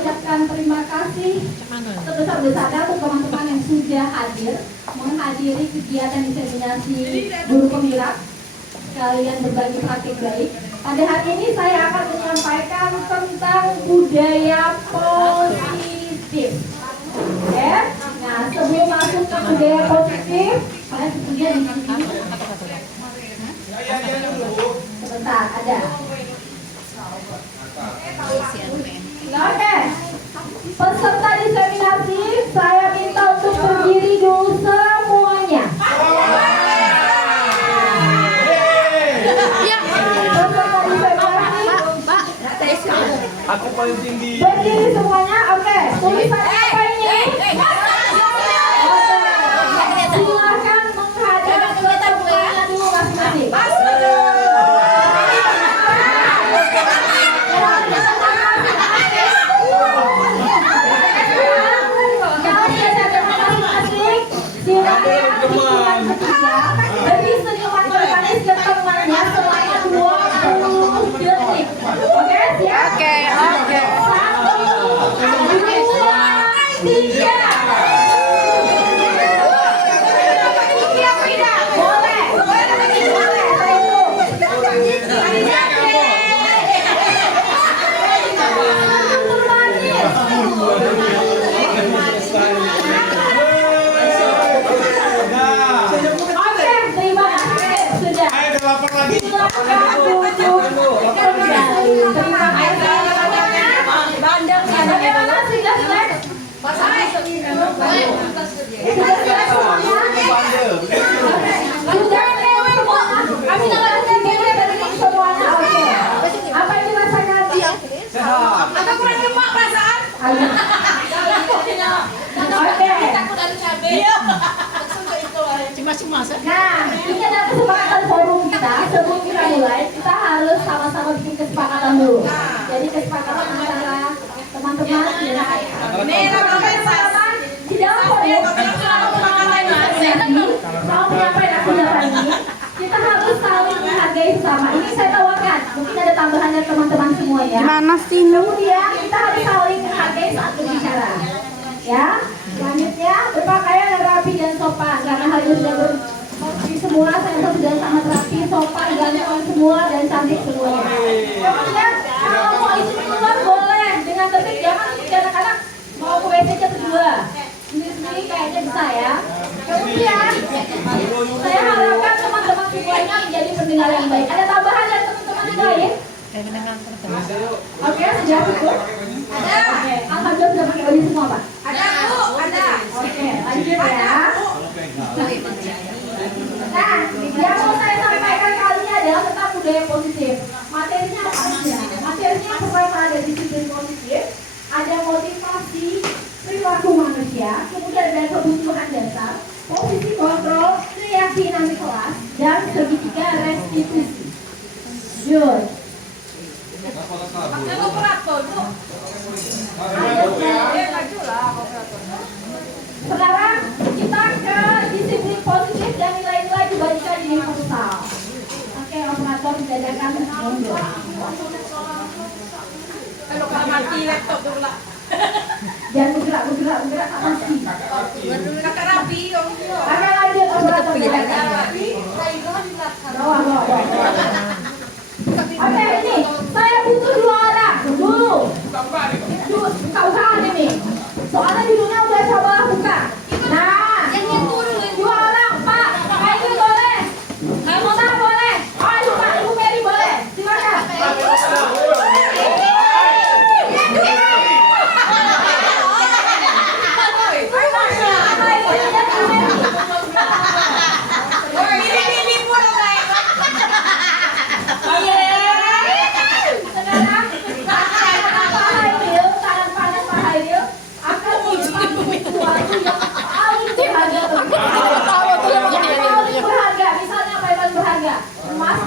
mengucapkan terima kasih sebesar-besarnya untuk teman-teman yang sudah hadir menghadiri kegiatan diseminasi guru penggerak sekalian berbagi praktik baik. Pada hari ini saya akan menyampaikan tentang budaya positif. Oke. Nah, sebelum masuk ke budaya positif, saya setuju di sini. Sebentar, ada. Oke. Peserta diseminasi, saya minta untuk berdiri dulu semuanya. Aku paling tinggi. Berdiri semuanya, oke. Tulisannya apa ini? Silakan menghadap ke tempatnya dulu masing-masing. Bagi seniman bermanis ke temannya selama 20 detik. Oke, siap? Oke. 1, 2, 3. Apa yang dirasakan? Atau kurang lemak perasaan? Nah, ini adalah kesepakatan forum kita. Sebelum kita mulai, kita harus sama-sama bikin kesepakatan dulu. Jadi kesepakatan antara teman-teman di dalam forum mau menyampaikan akuntan ini, kita harus saling menghargai sesama. Ini saya tawarkan, mungkin ada tambahan dari teman-teman semua ya. Gimana sih? Kemudian kita harus saling menghargai saat berbicara. Ya, selanjutnya berpakaian yang rapi dan sopan karena hari ini sudah bersih semua, saya rasa sudah sangat rapi, sopan, ganteng semua dan cantik semuanya. Kemudian kalau mau isi keluar boleh dengan tertib, jangan anak-anak mau ke WC jam 2 sendiri kayaknya bisa ya. Kemudian saya harapkan teman-teman semuanya menjadi pendengar yang baik. Ada tambahan dari teman-teman yang lain? Oke, sudah cukup? Ada. Oke, alhamdulillah sudah pakai baju semua Pak? Ada Bu, ada. Oke, lanjut ya. Nah, yang mau saya sampaikan kali ini adalah tentang budaya positif. Materinya apa aja? Materinya pertama ada disiplin positif, ada motivasi perilaku manusia, kemudian ada kebutuhan dasar, posisi kontrol, keyakinan kelas, dan segitiga restitusi. Good. Pakai operator Bu. Sekarang kita ke disiplin positif dan nilai-nilai kebaikan universal. Oke, operator dijajarkan mundur. Kalau mati laptop tu pula. Jangan bergerak sama sih. Kakak rapi om. Akan lanjut operator dijajarkan. Bawah. Oke, ini saya butuh 2 orang dulu. Buka usahaan ini. Soalnya judulnya udah coba buka. Nah, 2 orang, Pak. Ayo boleh. Mona boleh. Ayo Pak, Ibu Mary boleh. Silakan.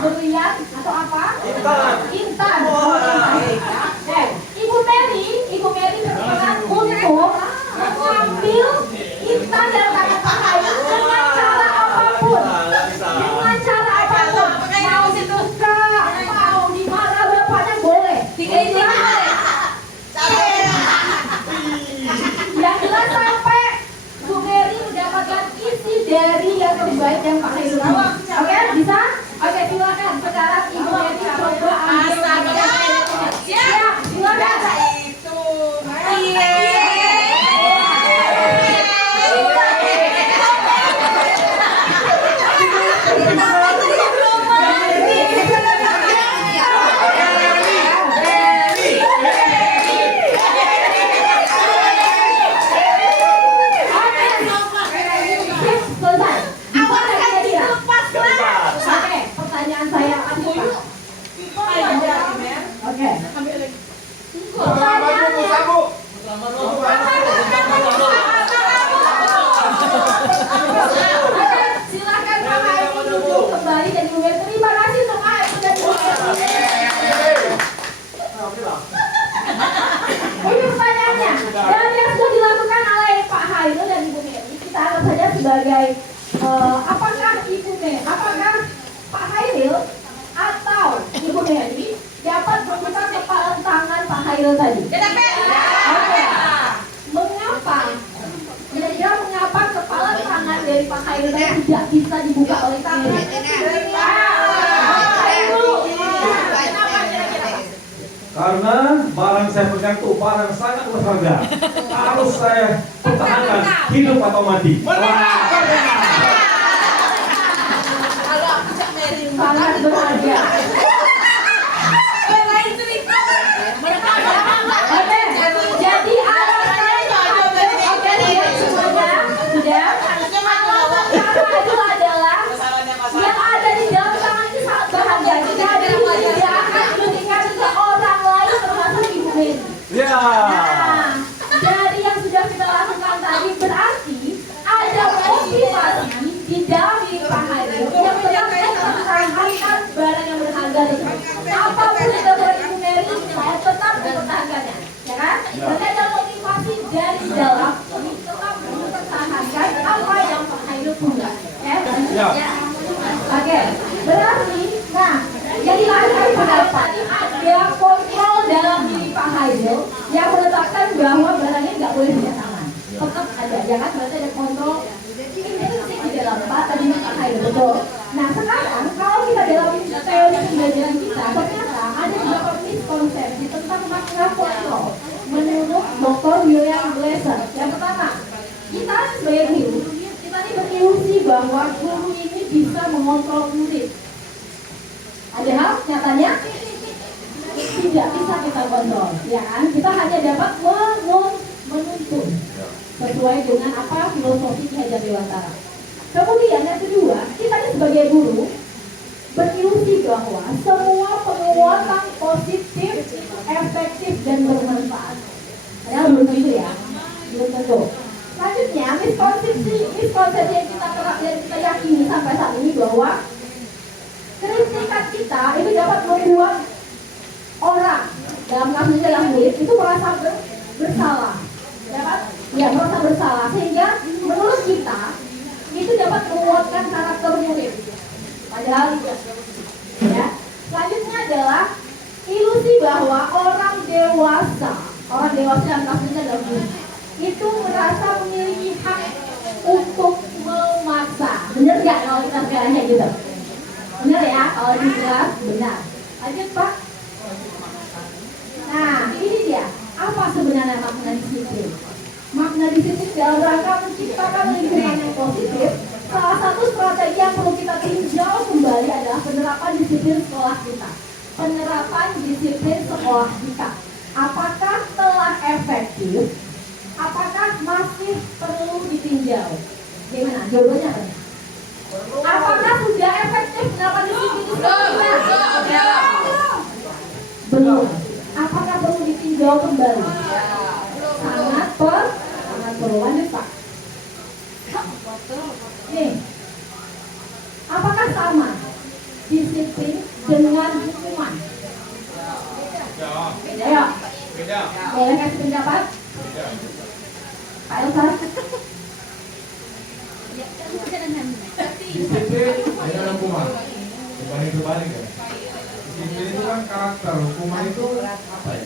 Berlian atau apa? Intan. Ibu Mary berperan untuk mengambil intan dari tangan Pak Hayu dengan cara apapun. Dengan cara apapun. Mau dibuka, mau dimarah bapaknya boleh. Boleh. dari yang terbaik yang Pak Hairul. Oke, bisa? Oke, silakan. Sekarang Ibu Mary coba ambil. Siap, silakan. Itu. Selesai. Awal tadi ya. Oke, pertanyaan saya apa? Oke. Pertanyaannya. Oke, silakan Pak Hairul duduk kembali dan Ibu Mary. Terima kasih untuk Pak Hairul dan Ibu Mary. Ini pertanyaannya. Dan yang sudah dilakukan oleh Pak Hairul dan Ibu Mary, kita anggap saja sebagai apakah Ibu Mary, apakah Pak Hairul atau Ibu Mary dapat memutar kepalan tangan Pak Hairul tadi? Oke. Mengapa? Kira-kira mengapa kepalan tangan dari Pak Hairul tadi tidak bisa dibuka oleh Ibu Mary? Pak Hairul. Kenapa kira-kira? Karena barang saya pegang itu barang sangat berharga. Harus saya pertahankan hidup atau mati. Sangat berharga. Oke, jadi alasannya oke semuanya sudah. Alasan itu adalah yang ada di dalam tangan itu sangat berharga. Jadi tidak akan diberikan ke orang lain termasuk Ibu Mary. Ya. Nah, dari yang sudah kita lakukan tadi berarti ada motivasi di dalam diri Pak Hairul yang tetap mempertahankan barang yang berharga tersebut. Apapun yang dilakukan Ibu Mary, saya tetap mempertahankannya, ya kan? Berarti ada motivasi dari dalam untuk tetap mempertahankan apa yang Pak Hairul punya, ya? Oke, berarti, nah, yang dilakukan pendapat ada kontrol dalam diri Pak Hairul yang menetapkan bahwa barangnya nggak boleh punya tangan. Tetap ada, ya kan? Berarti ada kontrol intrinsik di dalam tadi Pak Hairul, betul. Nah, sekarang kalau kita dalam teori pembelajaran kita, ternyata ada beberapa miskonsepsi tentang makna kontrol menurut Dr. William Glasser. Yang pertama, kita sebagai guru, kita ini berilusi bahwa guru ini bisa mengontrol murid. Padahal nyatanya tidak bisa kita kontrol, ya kan? Kita hanya dapat menuntun sesuai dengan apa filosofi Ki Hajar Dewantara. Kemudian yang kedua, kita ini sebagai guru berilusi bahwa semua penguatan positif, efektif dan bermanfaat. Padahal belum tentu ya, belum tentu. Selanjutnya, miskonsepsi yang kita yakini sampai saat ini bahwa kritikan kita itu dapat membuat orang dalam kasus yang murid itu merasa bersalah, dapat ya merasa bersalah sehingga menurut kita itu dapat menguatkan karakter murid. Padahal tidak. Ya. Selanjutnya adalah ilusi bahwa orang dewasa dalam kasusnya adalah guru itu merasa memiliki hak untuk memaksa. Benar nggak kalau kita sekarangnya gitu? Benar ya, kalau dibilang benar. Lanjut Pak. Nah, ini dia. Apa sebenarnya makna disiplin? Makna disiplin dalam rangka menciptakan lingkungan yang positif. Salah satu strategi yang perlu kita tinjau kembali adalah penerapan disiplin sekolah kita. Penerapan disiplin sekolah kita. Apakah telah efektif? Apakah masih perlu ditinjau? Gimana? Jawabannya apa? Apakah sudah efektif penerapan disiplin itu sekolah kita? Belum. Apakah perlu ditinjau kembali? Sangat perlu. Lanjut Pak. Nih, apakah sama disiplin dengan hukuman? Beda ya? Beda. Boleh kasih pendapat? Beda. Pak Elsa? Disiplin adalah hukuman, bukan berbalik ya. Disiplin itu kan karakter, hukuman itu apa ya?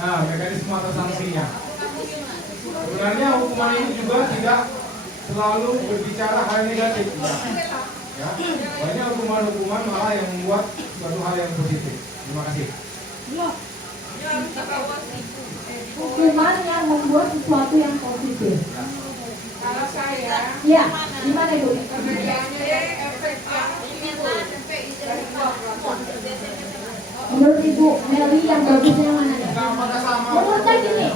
Nah, mekanisme atau sanksinya. Sebenarnya hukuman ini juga tidak selalu berbicara hal negatif. Ya, banyak hukuman-hukuman malah yang membuat suatu hal yang positif. Terima kasih. Hukuman yang membuat sesuatu yang positif. Kalau saya, Ya, gimana Ibu? kerjaannya efek Menurut Ibu Meli yang bagusnya yang mana nih? Apakah sama? Menurut saya gini,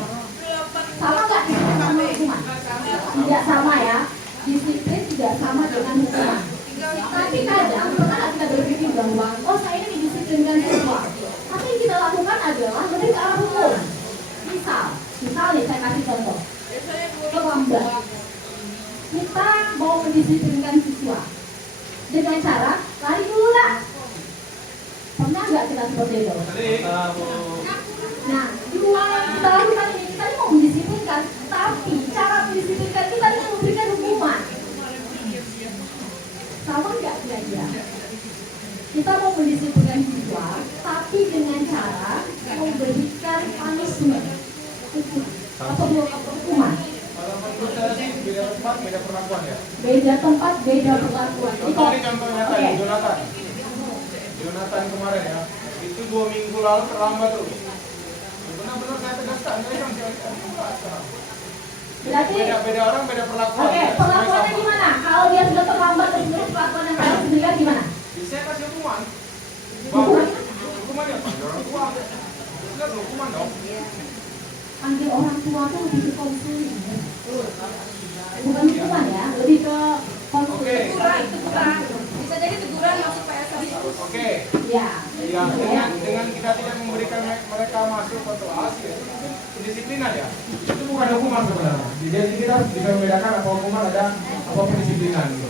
sama nggak disiplin sama hukuman? Tidak sama ya. Disiplin tidak sama dengan hukuman. Tapi kadang pernah nggak kita berpikir bahwa oh saya ini didisiplinkan siswa. Tapi yang kita lakukan adalah lebih ke arah hukum. Misal nih saya kasih contoh. Terlambat. Kita mau mendisiplinkan siswa dengan cara lari dulu lah. Pernah nggak kita seperti itu? Nah, dua kita lakukan ini kita ini mau mendisiplinkan, tapi cara mendisiplinkan kita ini memberikan hukuman. Sama nggak kira-kira? Kita mau mendisiplinkan siswa, tapi dengan cara memberikan punishment, atau hukuman. Kalau menurut saya sih beda tempat, beda perlakuan ya. Beda tempat, beda perlakuan. Contoh ini contohnya tadi, Oke. Jonathan kemarin ya, itu 2 minggu lalu terlambat terus. Benar-benar saya tegaskan, saya kan Berarti beda orang, beda perlakuan. oke, perlakuannya gimana? Kalau dia sudah terlambat terus perlakuan yang harus diberikan gimana? Saya kasih hukuman. Hukuman? Hukuman ya, panggil orang tua. Jelas hukuman dong. Panggil orang tua tuh lebih ke konseling. Bukan hukuman ya, lebih ke konseling. teguran. Bisa jadi teguran yang supaya sadis. Oke. Ya. Ya, dengan kita tidak memberikan mereka masuk atau hasil, itu pendisiplinan ya. Itu bukan hukuman sebenarnya. Jadi kita harus bisa membedakan apa hukuman ada apa pendisiplinan. Gitu.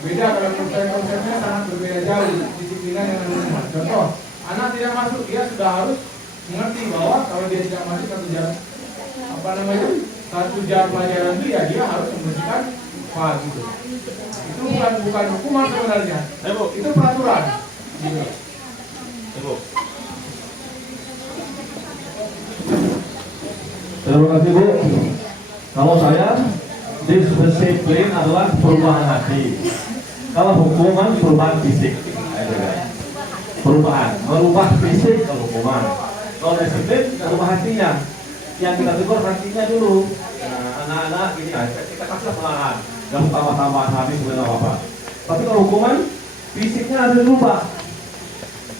Beda kalau menurut saya konsepnya sangat berbeda jauh disiplinan dengan hukuman. Contoh, anak tidak masuk, dia sudah harus mengerti bahwa kalau dia tidak masuk satu jam pelajaran dia harus membersihkan file gitu. Itu bukan hukuman sebenarnya. Itu peraturan. Gitu. Terima kasih Bu. Kalau saya, disiplin adalah perubahan hati. Kalau hukuman perubahan fisik. Perubahan, merubah fisik kalau hukuman. Kalau disiplin, merubah hatinya. Yang kita tegur hatinya dulu. Nah, anak-anak gini aja, kita kasih pelahan. Jangan tambah-tambahan habis bukan apa-apa. Tapi kalau hukuman, fisiknya harus dirubah.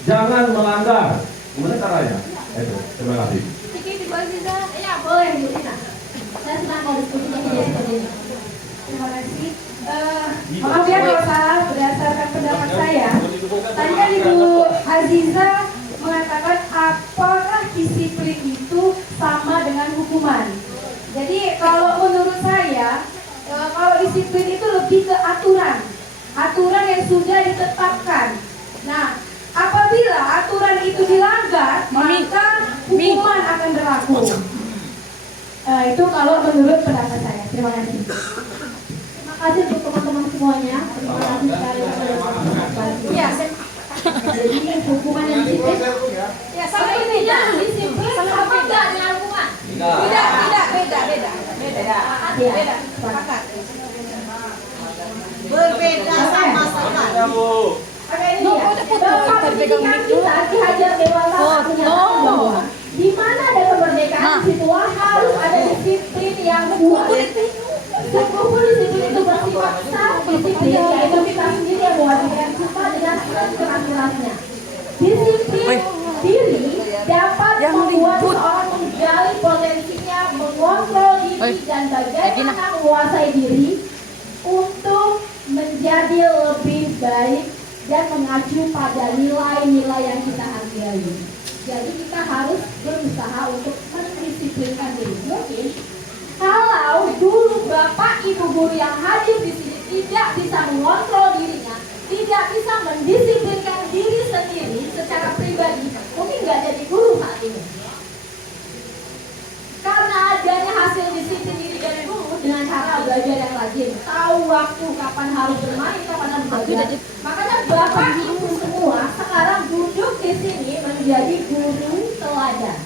Jangan melanggar. Gimana caranya? Itu. Terima kasih. Sedikit Ibu Aziza. Ya, boleh Bu Tina. Saya senang kalau diskusinya jadi seperti ini. Terima kasih. Maaf ya kalau salah berdasarkan pendapat saya. Tadi kan Ibu Aziza mengatakan apakah disiplin itu sama dengan hukuman. Jadi kalau menurut saya, kalau disiplin itu lebih ke aturan yang sudah ditetapkan. Nah, apabila aturan itu dilanggar, maka hukuman akan berlaku. Itu kalau menurut pendapat saya. Terima kasih. Terima kasih untuk teman-teman semuanya. Terima kasih sekali kepada Ya, jadi hukuman yang disiplin. ya sama intinya Disiplin sama enggak dengan hukuman? tidak beda. Ya. Sepakat. Berbeda sama sekali. Oke, ini Loh, ya. Bapak pendidikan kita dihajar dewasa menyatakan bahwa di mana ada kemerdekaan di situ harus ada disiplin yang kuat. Sekumpul disiplin itu bersifat self-disiplin, yaitu kita sendiri yang mewajibkan kita dengan keras-kerasnya. Disiplin diri dapat membuat seorang menggali potensinya, mengontrol diri dan bagaimana menguasai diri untuk menjadi lebih baik dan mengacu pada nilai-nilai yang kita hargai. Jadi kita harus berusaha untuk mendisiplinkan diri. Mungkin kalau dulu Bapak Ibu guru yang hadir di sini tidak bisa mengontrol dirinya, tidak bisa mendisiplinkan diri sendiri secara pribadi, mungkin nggak jadi guru saat ini. Karena adanya hasil disiplin diri dari guru dengan cara belajar yang rajin, tahu waktu kapan harus bermain, kapan harus belajar. Makanya Bapak Ibu semua sekarang duduk di sini menjadi guru teladan,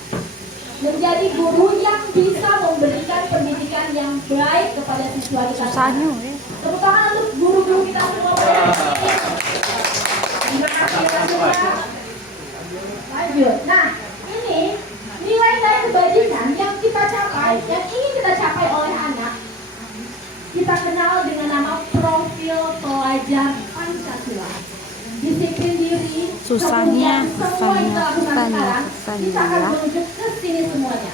menjadi guru yang bisa memberikan pendidikan yang baik kepada siswa kita. Susahnya, Terutama untuk guru-guru kita semua. Terima kasih semua. Lanjut. Nah, ini nilai-nilai kebajikan yang kita capai, yang ingin kita capai oleh anak, kita kenal dengan nama profil pelajar Pancasila. Disiplin diri, Susahnya, kemudian semua yang kita lakukan sekarang, susahnya, kita akan ya. menuju ke sini semuanya.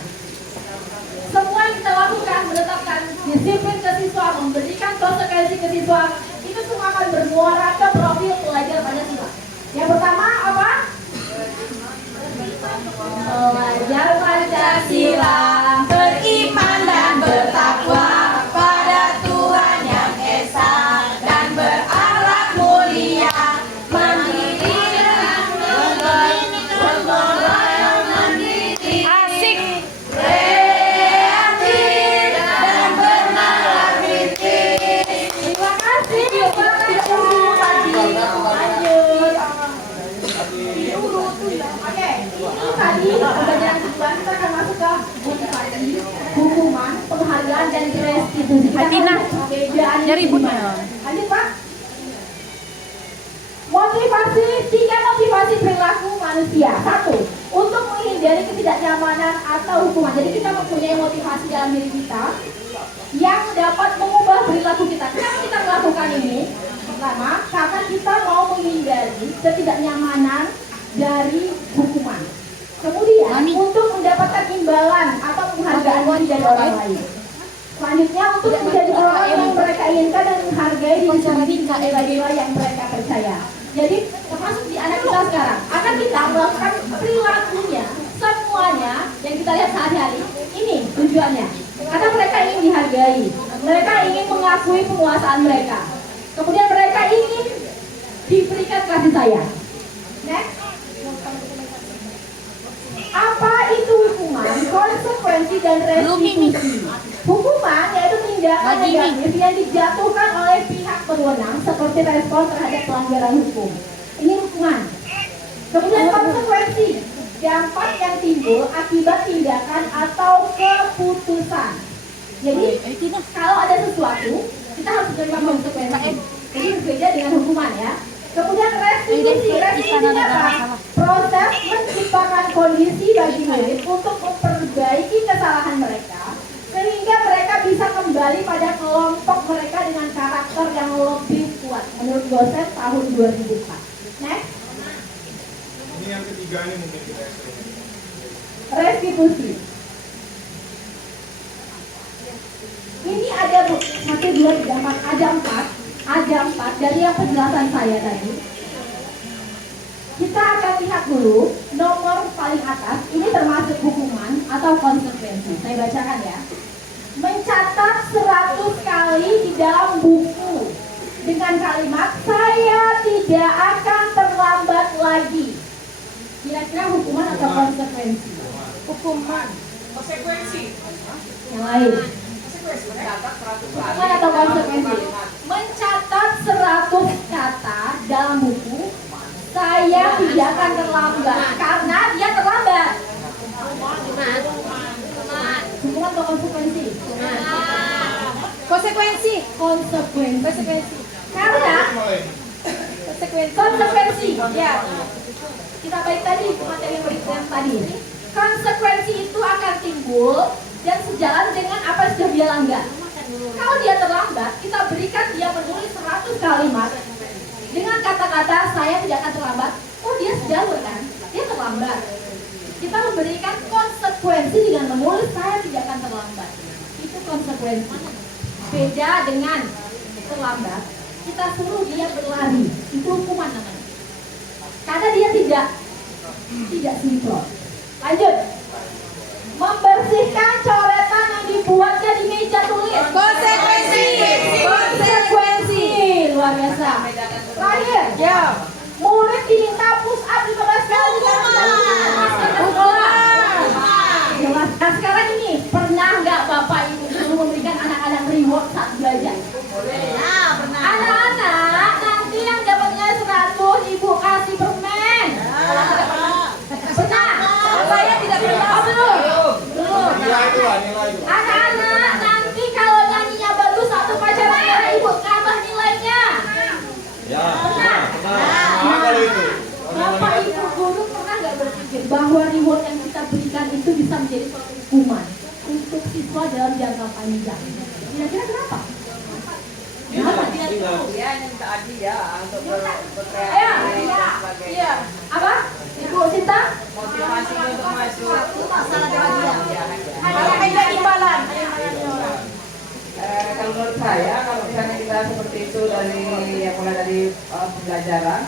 Semua yang kita lakukan, menetapkan disiplin ke siswa, memberikan konsekuensi ke siswa, itu semua akan bermuara ke profil pelajar Pancasila. Yang pertama apa? Pelajar Pancasila Beriman dan bertakwa pada Tuhan yang Esa dan berakhlak mulia, mandiri dan bergotong mandiri, Asik. kreatif dan bernalar kritis. Terima kasih. Lanjut. Oke, ini tadi pembelajaran kedua, kita akan masuk ke motivasi, hukuman, penghargaan dan restitusi. Fatina, Perbedaannya ya ribut, gimana? ya. Lanjut Pak. Motivasi, 3 motivasi perilaku manusia. 1. Untuk menghindari ketidaknyamanan atau hukuman. Jadi kita mempunyai motivasi dalam diri kita yang dapat mengubah perilaku kita. Kenapa kita melakukan ini? Pertama, karena kita mau menghindari ketidaknyamanan dari hukuman. Kemudian, untuk mendapatkan imbalan atau penghargaan dari orang lain. Selanjutnya, untuk menjadi orang yang mereka inginkan dan menghargai diri sendiri nilai-nilai yang mereka percaya. Jadi, termasuk di anak kita sekarang, akan kita melakukan perilakunya, semuanya yang kita lihat sehari-hari. Ini tujuannya. Karena mereka ingin dihargai, mereka ingin mengakui penguasaan mereka. Kemudian mereka ingin diberikan kasih sayang. Next. Apa itu hukuman, konsekuensi, dan restitusi? Hukuman yaitu tindakan negatif yang dijatuhkan oleh pihak berwenang seperti respon terhadap pelanggaran hukum. Ini hukuman. Kemudian konsekuensi, dampak yang timbul akibat tindakan atau keputusan. Jadi kalau ada sesuatu, kita harus menerima konsekuensi. Jadi berbeda dengan hukuman ya. Kemudian restitusi, restitusi apa? Proses menciptakan kondisi bagi murid untuk memperbaiki kesalahan mereka sehingga mereka bisa kembali pada kelompok mereka dengan karakter yang lebih kuat menurut dosen tahun 2004. Next. Ini yang ketiga ini mungkin kita sering. Restitusi. Ini ada 1, 2, 3, 4, ada 4 dari yang penjelasan saya tadi. Kita akan lihat dulu nomor paling atas, ini termasuk hukuman atau konsekuensi. Saya bacakan ya. Mencatat 100 kali di dalam buku dengan kalimat saya tidak akan terlambat lagi. Kira-kira hukuman atau konsekuensi? Hukuman, konsekuensi, Yang lain. mencatat 100 kali. Hukuman atau konsekuensi? Mencatat 100 kata dalam buku, saya tidak akan terlambat karena dia terlambat. Hukuman atau konsekuensi? Konsekuensi. Konsekuensi. Karena konsekuensi. Ya. Kita balik tadi materi yang tadi. Konsekuensi itu akan timbul dan sejalan dengan apa yang sudah dia langgar. Kalau dia terlambat, kita berikan dia menulis 100 kalimat dengan kata-kata saya tidak akan terlambat. Oh, dia sejalur kan? Dia terlambat. Kita memberikan konsekuensi dengan menulis saya tidak akan terlambat. Itu konsekuensi. Beda dengan terlambat, kita suruh dia berlari. Itu hukuman namanya. Karena dia tidak sinkron. Lanjut. Membersihkan coretan yang dibuatnya di meja tulis. Konsekuensi. Konsekuensi. Luar biasa. Terakhir. Ya. Murid diminta push up 15 kali. Jelas. Nah sekarang ini, pernah nggak Bapak Ibu dulu memberikan anak-anak reward saat belajar? Pernah. Anak-anak, nanti yang dapatnya 100 Ibu kasih permen. Pernah? Saya tidak pernah. Oh, belum. Nilai itu lah, nilai itu. Anak-anak, nanti menjadi suatu hukuman untuk siswa dalam jangka panjang. Kira-kira kenapa? Kenapa? Dia yang taat dia untuk berkreasi Ayo, dan sebagainya. Iya. Apa? Ibu Sinta? Motivasi untuk masuk. Masalah dengan dia. Ada imbalan. Kalau menurut saya, kalau misalnya kita seperti itu dari yang mulai dari pembelajaran,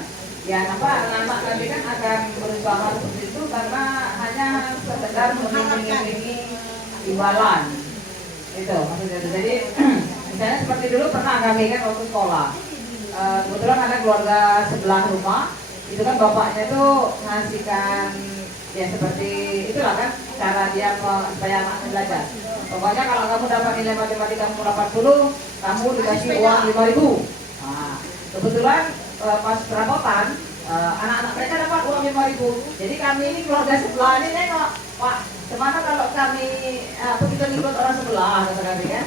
ya anak-anak nanti kan akan berusaha seperti itu karena hanya sekedar mengiringi imbalan. Itu maksudnya. Jadi misalnya seperti dulu pernah kami kan waktu sekolah, kebetulan ada keluarga sebelah rumah, itu kan bapaknya tuh ngasihkan ya seperti itulah kan cara dia supaya anaknya belajar. Pokoknya kalau kamu dapat nilai matematika kamu 80, kamu dikasih uang 5.000. Nah, kebetulan pas perabotan, anak-anak mereka dapat uang 5.000. Jadi kami ini keluarga sebelah ini nengok, Pak, gimana kalau kami begitu ikut orang sebelah, kata kami kan.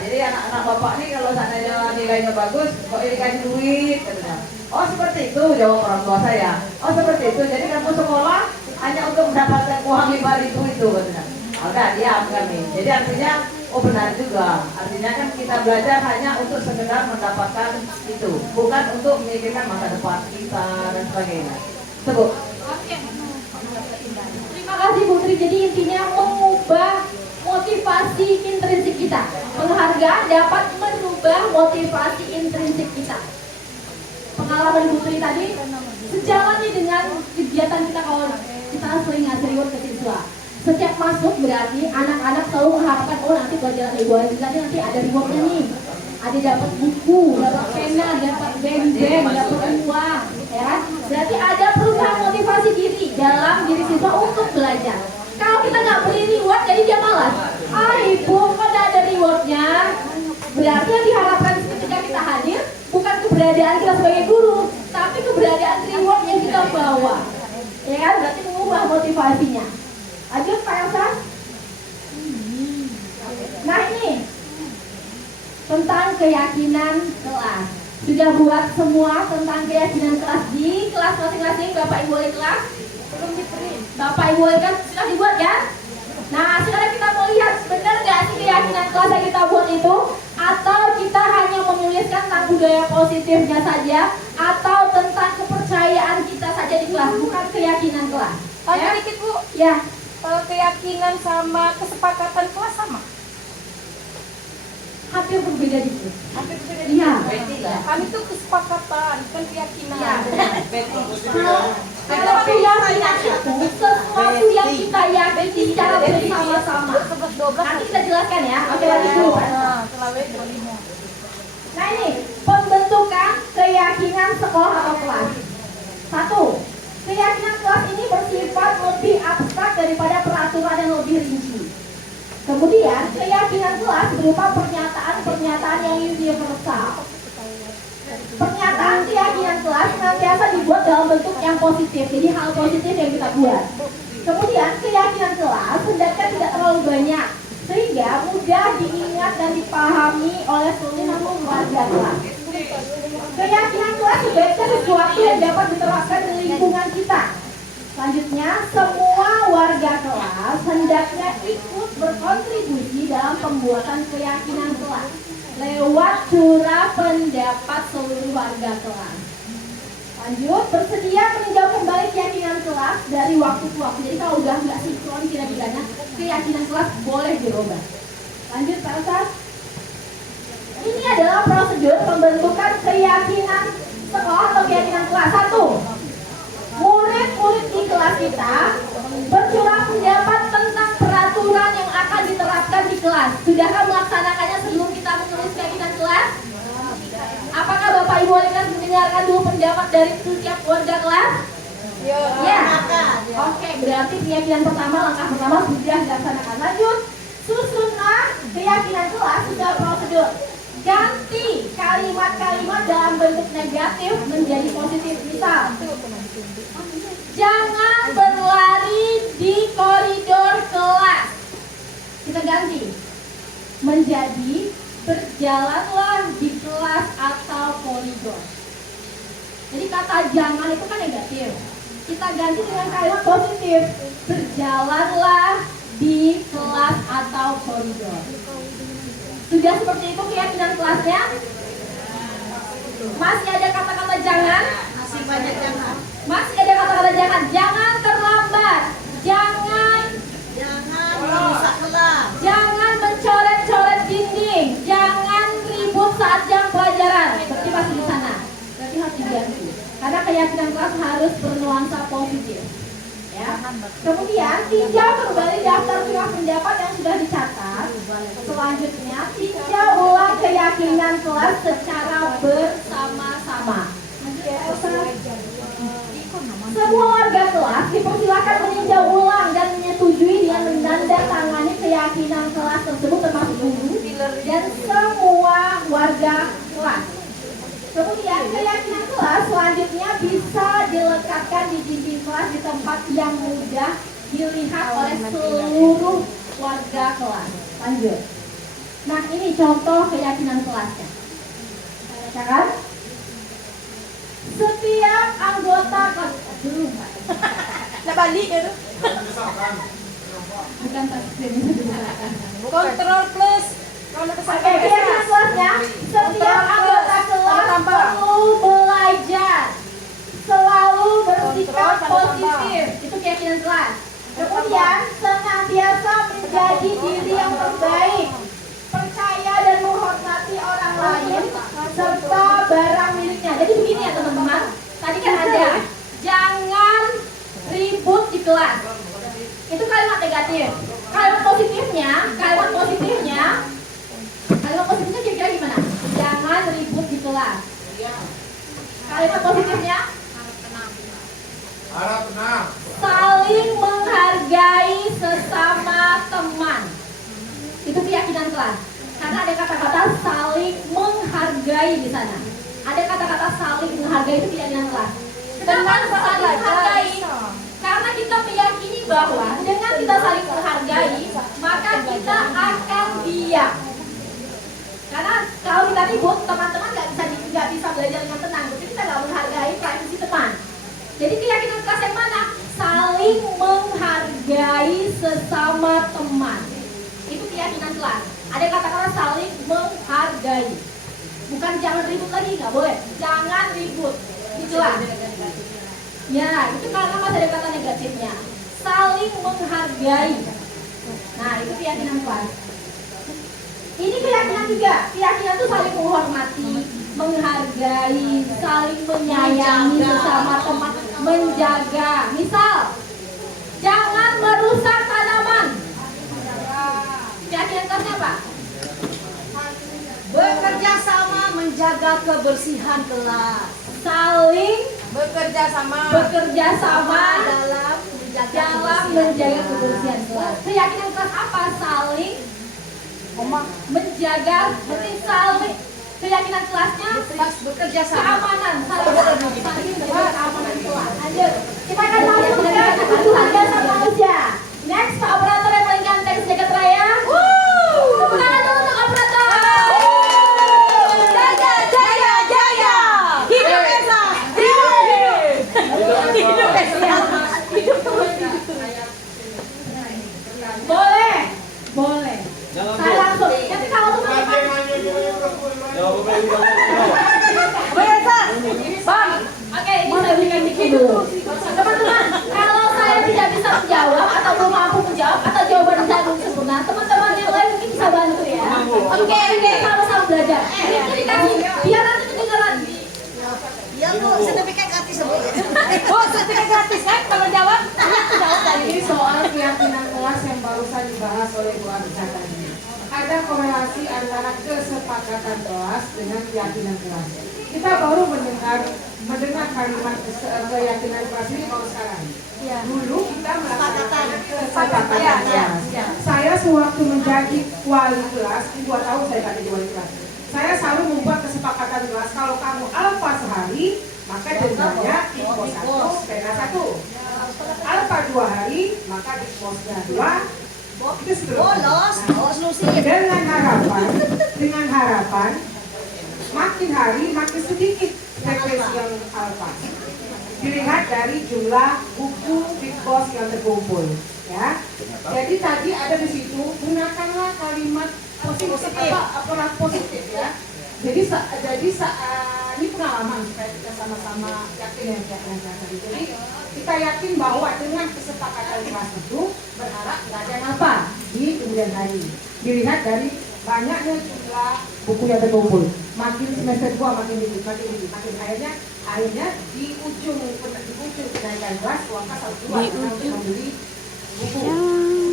Jadi anak-anak bapak ini kalau seandainya nilainya bagus, kok ini kasih duit, katanya. Oh seperti itu, jawab orang tua saya. Oh seperti itu, jadi kamu sekolah hanya untuk mendapatkan uang 5.000 itu, katanya. Udah diam kami. Jadi artinya, oh benar juga. Artinya kan kita belajar hanya untuk sekedar mendapatkan itu, bukan untuk memikirkan masa depan kita dan sebagainya. Sebut. Terima kasih Bu Tri. Jadi intinya mengubah motivasi intrinsik kita. Penghargaan dapat merubah motivasi intrinsik kita. Pengalaman Bu Tri tadi sejalan nih dengan kegiatan kita kalau kita sering ngasih reward ke siswa. Setiap masuk berarti anak-anak selalu mengharapkan, oh nanti pelajaran Ibu Aziza nanti ada rewardnya nih. Ada dapat buku, dapat pena, dapat beng-beng, dapat uang, ya kan? Berarti ada perubahan motivasi diri dalam diri siswa untuk belajar. Kalau kita nggak beri reward, jadi dia malas. Ah Ibu, kok nggak ada rewardnya? Berarti yang diharapkan ketika kita hadir bukan keberadaan kita sebagai guru, tapi keberadaan reward yang kita bawa. Ya kan? Berarti mengubah motivasinya. Lanjut Pak Elsa. Nah ini tentang keyakinan kelas. Sudah buat semua tentang keyakinan kelas di kelas masing-masing. Bapak Ibu wali kelas belum diberi. Bapak Ibu wali kelas sudah dibuat ya. Nah sekarang kita mau lihat benar nggak sih keyakinan kelas yang kita buat itu, atau kita hanya menuliskan tentang budaya positifnya saja, atau tentang kepercayaan kita saja di kelas, bukan keyakinan kelas. Tanya dikit Bu. Ya. Keyakinan sama kesepakatan kelas sama? Hampir berbeda dikit. Hampir berbeda. Iya. Kami tuh kesepakatan, bukan keyakinan. Iya. Kalau keyakinan itu sesuatu yang kita yakini secara bersama-sama. Nanti kita jelaskan ya. Oke lanjut dulu Pak. Nah ini pembentukan keyakinan sekolah atau kelas. Satu, keyakinan kelas ini bersifat lebih abstrak daripada peraturan yang lebih rinci. Kemudian, keyakinan kelas berupa pernyataan-pernyataan yang universal. Pernyataan keyakinan kelas senantiasa dibuat dalam bentuk yang positif, jadi hal positif yang kita buat. Kemudian, keyakinan kelas hendaknya tidak terlalu banyak, sehingga mudah diingat dan dipahami oleh seluruh warga kelas. Keyakinan kelas sebaiknya sesuatu yang dapat diterapkan di lingkungan kita. Selanjutnya, semua warga kelas hendaknya ikut berkontribusi dalam pembuatan keyakinan kelas lewat curah pendapat seluruh warga kelas. Lanjut, bersedia meninjau kembali keyakinan kelas dari waktu ke waktu. Jadi kalau udah nggak sinkron kira-kiranya, keyakinan kelas boleh dirubah. Lanjut, Pak Ustaz. Ini adalah prosedur pembentukan keyakinan sekolah atau keyakinan kelas. Satu, murid-murid di kelas kita bercurah pendapat tentang peraturan yang akan diterapkan di kelas. Sudahkah melaksanakannya sebelum kita menulis keyakinan kelas? Apakah Bapak Ibu wali kelas mendengarkan dulu pendapat dari setiap warga kelas? Ya. Oke, berarti keyakinan pertama, langkah pertama sudah dilaksanakan. Lanjut, susunlah keyakinan kelas sudah prosedur. Ganti kalimat-kalimat dalam bentuk negatif menjadi positif. Misal, jangan berlari di koridor kelas. Kita ganti menjadi berjalanlah di kelas atau koridor. Jadi kata jangan itu kan negatif. Kita ganti dengan kalimat positif. Berjalanlah di kelas atau koridor. Sudah seperti itu keyakinan kelasnya? Masih ada kata-kata jangan? Masih banyak jangan. Masih ada kata-kata jangan. Jangan terlambat. Jangan Merusak kelas. Jangan mencoret-coret dinding. Jangan ribut saat jam pelajaran. Berarti masih di sana. Berarti harus diganti. Karena keyakinan kelas harus bernuansa positif. Ya. Kemudian tinjau kembali daftar surat pendapat yang sudah dicatat. Selanjutnya tinjau ulang keyakinan kelas secara bersama-sama. Semua warga kelas dipersilakan meninjau ulang dan menyetujui dengan menandatangani keyakinan kelas tersebut termasuk guru dan semua warga kelas. Kemudian keyakinan kelas selanjutnya bisa dilekatkan di dinding kelas di tempat yang mudah dilihat oleh seluruh warga kelas. Lanjut. Nah, ini contoh keyakinan kelasnya. Saya bacakan. Setiap anggota kelas belum, Pak. Nah balik itu. Bukan pas bisa dibukakan. Kontrol plus. Oke, keyakinan kelasnya. Setiap anggota kelas perlu belajar, selalu bersikap positif. Itu keyakinan kelas. Kemudian senantiasa menjadi diri yang terbaik, percaya dan menghormati orang lain serta barang miliknya. Jadi begini ya teman-teman. Tadi kan ada jangan ribut di kelas. Itu kalimat negatif. Kalimat positifnya kira-kira gimana? Jangan ribut di kelas. Kalimat positifnya Harap tenang. saling menghargai sesama teman. Itu keyakinan kelas. Karena ada kata-kata saling menghargai di sana. Ada kata-kata saling menghargai itu keyakinan kelas. Kenapa saling menghargai? Karena kita meyakini bahwa dengan kita saling menghargai, maka kita akan diam. Karena kalau kita ribut, teman-teman nggak bisa belajar dengan tenang. Jadi kita nggak menghargai privasi teman. Jadi keyakinan kelas yang mana? Saling menghargai sesama teman. Itu keyakinan kelas. Ada kata-kata saling menghargai. Bukan jangan ribut lagi, nggak boleh. Jangan ribut di kelas. Ya, itu karena masih ada kata negatifnya. Saling menghargai. Nah, itu keyakinan kelas. Ini keyakinan juga. Keyakinan itu saling menghormati, menghargai, saling menyayangi sesama teman, menjaga. Misal, jangan merusak tanaman. Keyakinan kelasnya apa? Bekerja sama menjaga kebersihan kelas. Saling Bekerja sama dalam menjaga kebersihan kelas. Keyakinan kelas apa? Saling menjaga, berarti saling. Keyakinan kelasnya bekerja sama. keamanan, saling menjaga keamanan kelas. Lanjut, kita akan masuk ke kebutuhan dasar manusia. Next, Pak Operator yang paling ganteng sejagat raya. Tepuk tangan dulu untuk operator. Jaya. Hidup Esa. Hidup Esa. Boleh. Jangan Saya langsung. Nanti kalau teman-teman jawab apa yang Bang. Oke, ini saya berikan dikit dulu. Teman-teman, kalau saya tidak bisa menjawab atau belum mampu menjawab atau jawaban saya belum sempurna, teman-teman yang lain mungkin bisa bantu ya. Oke, sama-sama belajar. Ini kasih, biar nanti kedengaran. Ya Bu, sertifikat gratis Bu. Bu, sertifikat gratis kan kalau jawab? Jawab tadi. Ini soal keyakinan kelas yang barusan dibahas oleh Bu Anissa tadi. Ada korelasi antara kesepakatan kelas dengan keyakinan kelas. Kita baru mendengar kalimat keyakinan kelas ini baru sekarang. Dulu kita melakukan kesepakatan kelas. Saya sewaktu menjadi wali kelas, 2 tahun saya tadi wali kelas. Saya selalu membuat kesepakatan kelas, kalau kamu alfa sehari, maka dendanya info 1, pena 1. Alfa 2 hari, maka infosnya 2. Itu seterusnya. Bolos lusi. Dengan harapan, makin hari makin sedikit frekuensi yang alfa. Dilihat dari jumlah buku Big Boss yang terkumpul. Ya. Jadi tadi ada di situ, gunakanlah kalimat positif, positif ya. Jadi ini pengalaman supaya kita sama-sama yakin ya tadi. Jadi kita yakin bahwa dengan kesepakatan kelas itu berharap nggak ada yang apa di kemudian hari. Dilihat dari banyaknya jumlah buku yang terkumpul. Makin semester 2 makin dikit. Akhirnya di ujung kenaikan kelas uangnya 1 2 untuk membeli buku.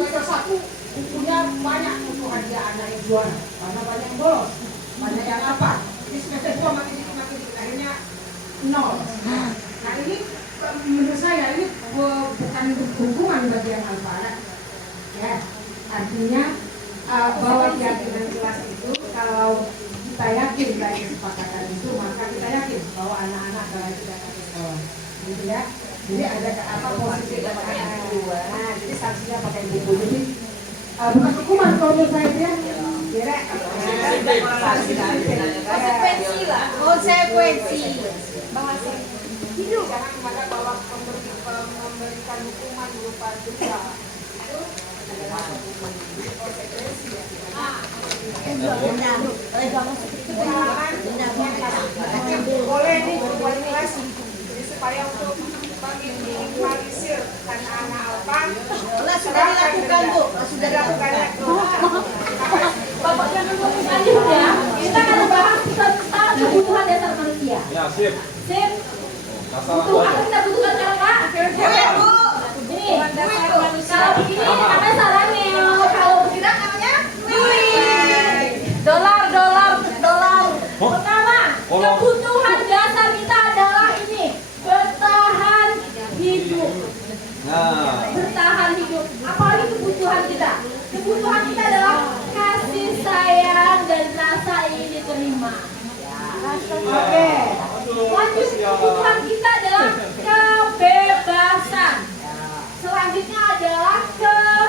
Semester 1 bukunya banyak untuk hadiah anak yang juara karena banyak yang bolos, banyak yang apa. Di semester 2 makin dikit akhirnya 0. Nah ini menurut saya ini bukan hubungan bagi yang alfa ya. Artinya bahwa keyakinan kelas itu kalau kita yakin dari kesepakatan itu maka kita yakin bahwa anak-anak adalah tidak akan sekolah gitu ya. Jadi ada apa positif dan kedua. Nah jadi sanksinya pakai buku. Jadi bukan hukuman kalau menurut saya dia Konsekuensi lah, konsekuensi. Bahasa hidup jangan kepada bahwa memberikan hukuman berupa denda itu adalah konsekuensi boleh nih buat kelas jadi supaya untuk meminimalisir anak-anak alfa sudah dilakukan Bu, sudah dilakukan. Bapak jangan lanjut ya. Kita akan bahas tentang kebutuhan dasar manusia. Ya, sip. Sip. Apa kita butuhkan sekarang Kak? Bu. Ini kalau begini namanya sarangnya, kalau tidak namanya duit. Dolar. Pertama, kebutuhan dasar kita adalah ini bertahan hidup. Bertahan hidup. Apalagi kebutuhan kita. Kebutuhan kita adalah kasih sayang dan rasa ingin diterima. Oke. Lanjut, kebutuhan kita adalah kebebasan. Selanjutnya adalah kesenangan.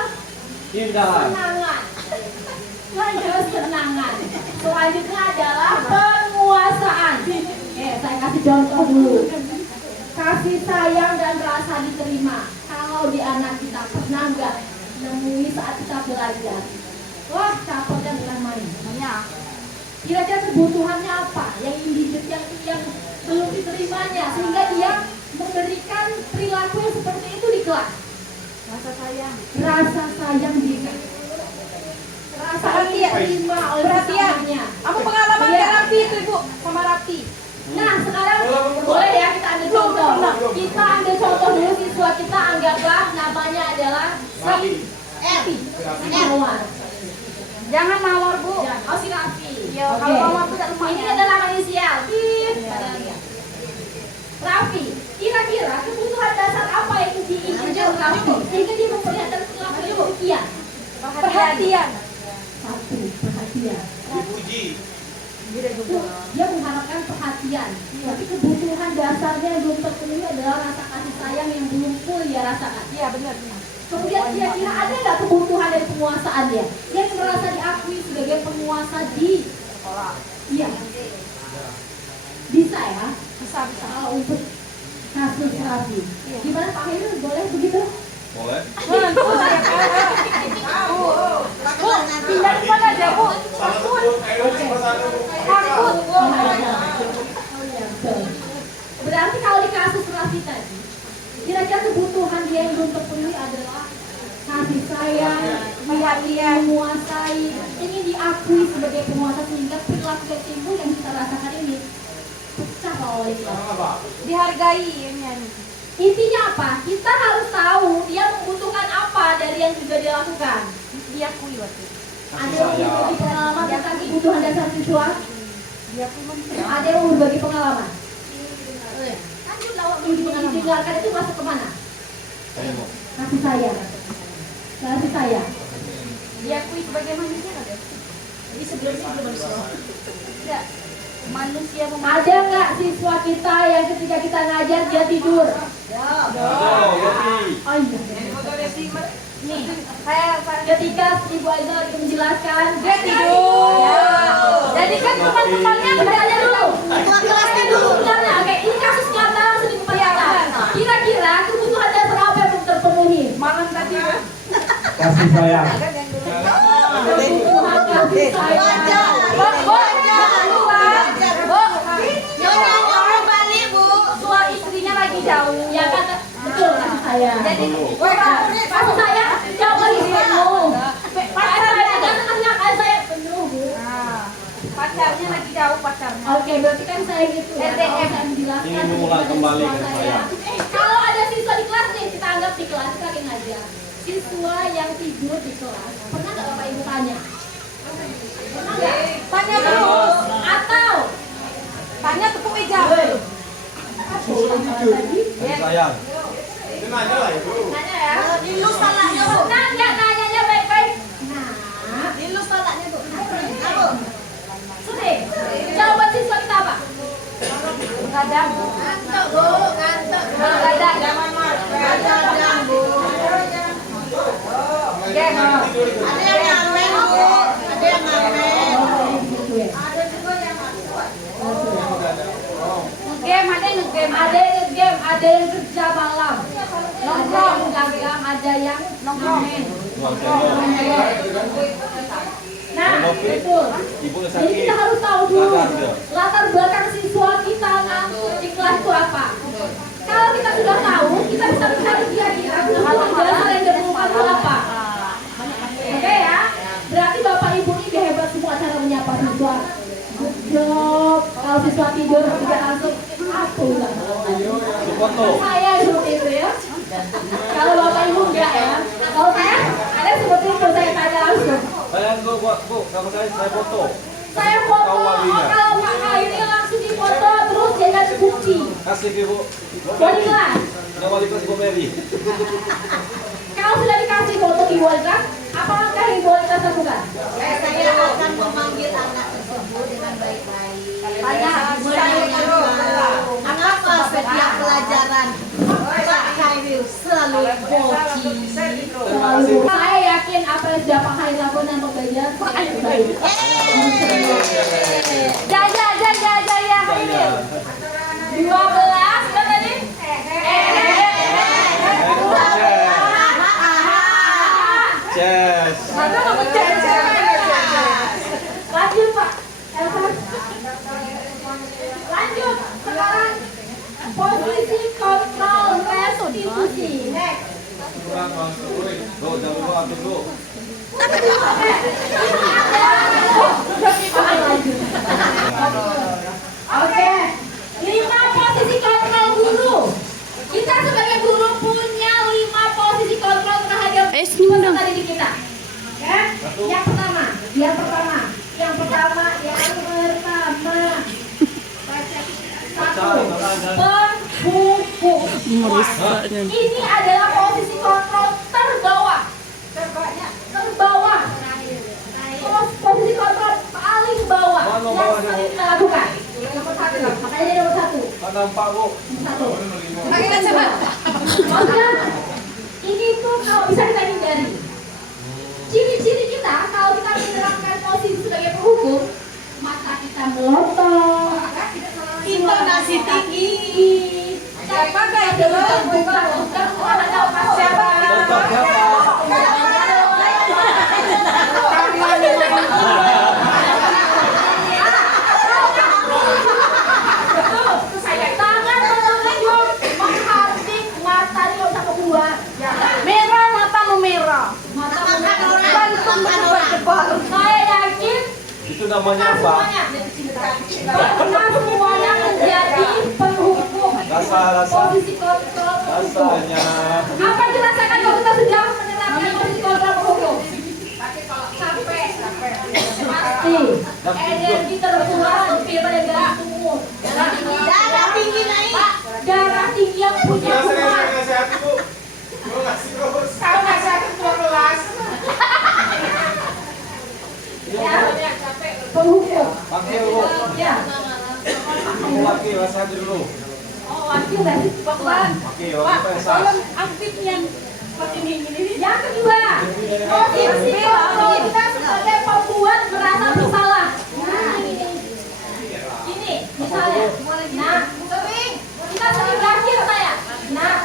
Selanjutnya adalah penguasaan. Saya kasih contoh dulu. Kasih sayang dan rasa diterima. Kalau di anak kita pernah nggak nemui saat kita belajar? Wah, capeknya bukan main. Kira-kira kebutuhannya apa yang belum diterimanya sehingga dia memberikan perilaku yang seperti itu di kelas. Rasa sayang diri, rasa diterima oleh sesamanya. Apa pengalaman Rapi itu Ibu sama Rapi? Nah sekarang boleh ya kita ambil contoh. Kita ambil contoh dulu siswa kita, anggaplah namanya adalah Rafi. Jangan mawar Bu. Oh si Rafi. Kalau mawar itu tidak Ini adalah inisial. Rafi, kira-kira kebutuhan dasar apa yang diinginkan Rafi sehingga dia memperlihatkan perilaku yang demikian? Perhatian. Satu, perhatian. Dipuji. Dia mengharapkan perhatian, tapi kebutuhan dasarnya yang belum terpenuhi adalah rasa kasih sayang yang belum full dia rasakan. Iya benar. Kemudian kira-kira ada nggak kebutuhan dari penguasaan dia? Dia merasa diakui sebagai penguasa di sekolah. Iya. Bisa ya? Bisa. Kalau untuk kasus Rafi. Gimana Pak Heru, boleh begitu? Boleh. Pindah depan aja Bu. Takut. Berarti kalau di kasus Rafi tadi, kira-kira kebutuhan dia yang belum terpenuhi adalah kasih sayang, perhatian, menguasai, ingin diakui sebagai penguasa sehingga perilaku yang timbul yang kita rasakan ini pecah oleh kita. Dihargai ini. Intinya apa? Kita harus tahu dia membutuhkan apa dari yang sudah dilakukan. Diakui waktu. Ada yang berbagi pengalaman tentang kebutuhan dasar siswa? Ada yang berbagi pengalaman? Lanjut lah, didengarkan itu masuk kemana? Kasih sayang. Kasih sayang. Diakui sebagai manusia ada. Jadi sebelumnya manusia. Tidak. Manusia Ada nggak siswa kita yang ketika kita ngajar dia tidur? Oh iya. Nih, ketika Ibu Aiza lagi menjelaskan dia tidur. Jadi kan teman-temannya bertanya dulu. Kelasnya dulu. Karena oke, ini kasus nyata langsung diperlihatkan. Kira-kira kebutuhan dasar apa yang belum terpenuhi? malam tadi kan? kasih sayang. Kebutuhan kasih sayang. Suami istrinya lagi jauh. Ya kan, betul kasih sayang. Jadi, Kasih sayang jauh penuh. Kasih sayang tengahnya kasih sayang penuh, Bu. pacarnya lagi jauh pacarnya. Oke, berarti kan saya gitu ya. RTM. Kalau saya menjelaskan Ingin mengulang kepada kembali siswa kan saya. Kalau ada siswa di kelas nih, kita anggap di kelas, kita ingin aja. Siswa yang tidur di kelas, pernah nggak Bapak Ibu tanya? Pernah nggak? Tanya terus. Atau Tanya tepuk meja. tadi? Kasih sayang. Itu nanya lah itu. Nanya ya. Dilus salahnya bu. Pernah nggak nanyanya baik-baik? Nah, Dilus salahnya bu. sering. Jawaban siswa kita apa? Kadang bu. Ngantuk, Bu. Ngantuk. Kadang. Kadang, Bu. Gem. Ada yang ngamen, Bu. Ada yang ngamen. Ada juga yang ngegame, ada yang ngegame. Ada yang game, ada yang kerja malam, nongkrong, dagang, ada yang Nongkrong. ngamen. Tuang sendok. Nah, betul. Ibu Jadi sakit. kita harus tahu dulu Sadar dia. latar belakang siswa kita ngantuk di kelas itu apa. Kalau kita sudah tahu, kita bisa mencari kira-kira kebutuhan dasar yang diperlukan itu apa. Oke ya, berarti Bapak Ibu ini udah hebat semua cara menyapa siswa. Good job. Kalau siswa tidur tidak langsung aku nggak tahu. Foto. Saya seperti itu ya. Kalau Bapak Ibu enggak ya. Kalau saya ada seperti itu, saya tanya langsung. Sayang bu, sama saya foto. Saya foto, Kau walinya. kalau Pak ini langsung difoto terus dia kasih bukti. Kasih ibu. Wali kelas. Yang wali kelas Ibu Mary. Kalau sudah dikasih foto di wali kelas, apa langkah yang wali kelas lakukan? Saya akan memanggil anak tersebut dengan baik-baik. Tanya, Mengapa setiap pelajaran Pak Khairil selalu boci? selalu. Saya yakin apa yang sudah Pak Khairil lakukan dan Pak Bajan baik. Jaya, jaya, jaya Khairil. 12 kan tadi? Yes. Lanjut Pak. Lanjut. Sekarang posisi kontrol restitusi. Next. Kurang masuk. Go, jangan lupa atur go. Oke. 5 posisi kontrol guru. Kita sebagai guru punya 5 posisi kontrol terhadap peserta didik kita. Ya. Yang pertama. Satu. Penghubung. Ini adalah posisi kontrol terbawah. Terbawah. Posisi kontrol paling bawah. Mana Yang bawahnya, sering Bu? kita lakukan. Nomor 1. Makanya dia nomor 1. Nampak bu. Satu. Maksudnya, ini tuh kalau bisa kita hindari. Ciri-ciri kita kalau kita menerapkan posisi sebagai penghubung, mata kita melotot, Intonasi tinggi. siapa guys? Siapa? Contoh siapa? Tangan menunjuk menghardik mata di otak kedua. Merah matamu merah. Mata menunjuk. Jantung berdebar. Saya yakin Itu namanya kita apa? semuanya menjadi penghubung Rasa. posisi kontrol penghubung. Rasanya. Apa yang dirasakan kalau kita sudah menerapkan posisi kontrol penghubung? Capek. Pasti. Energi terkuras daripada jantung. Darah tinggi naik. Pak, darah tinggi yang punya Nggak sering kuat. ngasihati bu. Gue ngasih terus. Kau nggak sakit tua kelas. Ya, penghubung. Pakai bu. Ya. Pakai rasa dulu. Oh, wakil dari Bapak. Pakai orang pesa. Aktifnya pakai ini. Yang kedua, posisi kontrol kita sebagai pembuat merasa bersalah. Nah, ini misalnya. Nah, kita sering berakhir saya. Nah,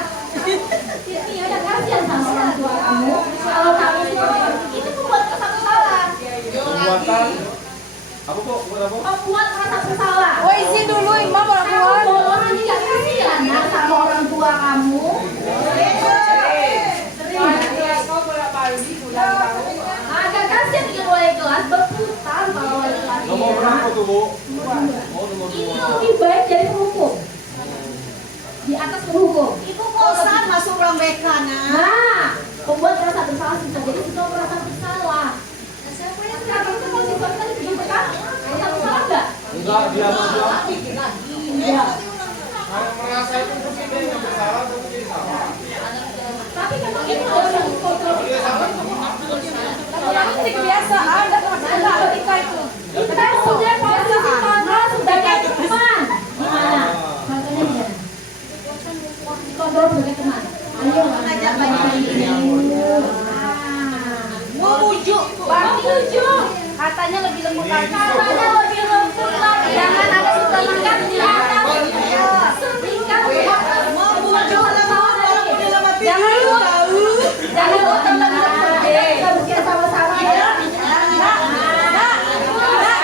ini ada kasihan sama orang tua kamu. Kalau kamu apa? Membuat merasa bersalah. Oh izin dulu Imam Kamu perempuan. bolos aja gak kasihan ya sama orang tua kamu. Kau bolak-balik ulang tahun. Agak kasihan dengan wali kelas berputar kalau wali kelas. Nomor berapa tuh, Bu? Oh, nomor Ini 2. lebih baik dari penghukum. Di atas penghukum. Ibu kosan masuk ruang BK nah. Nah, pembuat merasa bersalah bisa jadi siswa merasa bersalah. Sekarang itu kalau siswa kita begitu kan? Merasa bersalah nggak? Enggak, dia bilang. Iya. Merasa itu mungkin dia yang bersalah atau jadi salah. Tapi kalau itu orang kontrol Dia salah. Yang ini kebiasaan dan masalah ketika itu. kita sudah posisi kontrol sebagai teman. Gimana? Makanya dia. Kontrol sebagai teman. Ayo ngajak bagi Memujuk. Memujuk. Katanya lebih lembut lagi. Katanya lebih lembut lagi. Jangan ada setingkat di atas. Setingkat di atas. Memujuk walaupun dalam hati. Jangan lu tahu. Jangan lu teman Kita bikin sama-sama ya.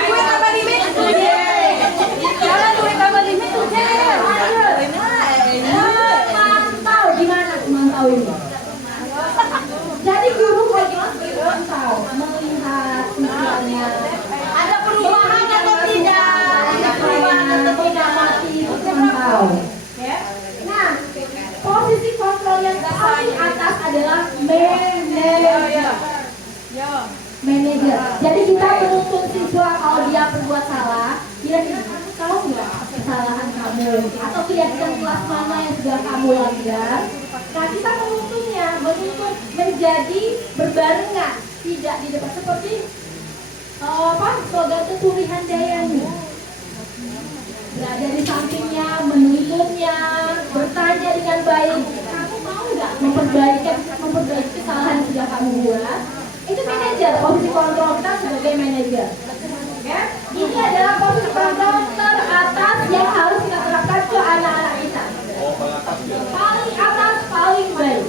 Gue tambah limit. Jangan gue tambah limit tuh. Mantau, gimana memantau ini? Jadi guru bagaimana memantau, melihat misalnya Ada perubahan atau tidak? ada perubahan atau tidak mati itu memantau. Nah, posisi kontrol yang paling atas adalah manajer. Manajer. Jadi kita menuntut siswa kalau dia berbuat salah, kira-kira kamu tahu nggak kesalahan kamu? Atau kira-kira kelas mana yang sudah kamu langgar? Nah, kita menuntut menjadi berbarengan, tidak di depan seperti slogan Tulihan Dayani. Berada di sampingnya, menuntutnya, bertanya dengan baik. Kamu mau nggak memperbaiki kesalahan yang sudah kamu buat? Itu manajer, posisi kontrol kita sebagai manajer. Ya, ini adalah posisi kontrol teratas yang harus kita terapkan ke anak-anak kita. Oh, paling atas ya. Paling atas, paling baik.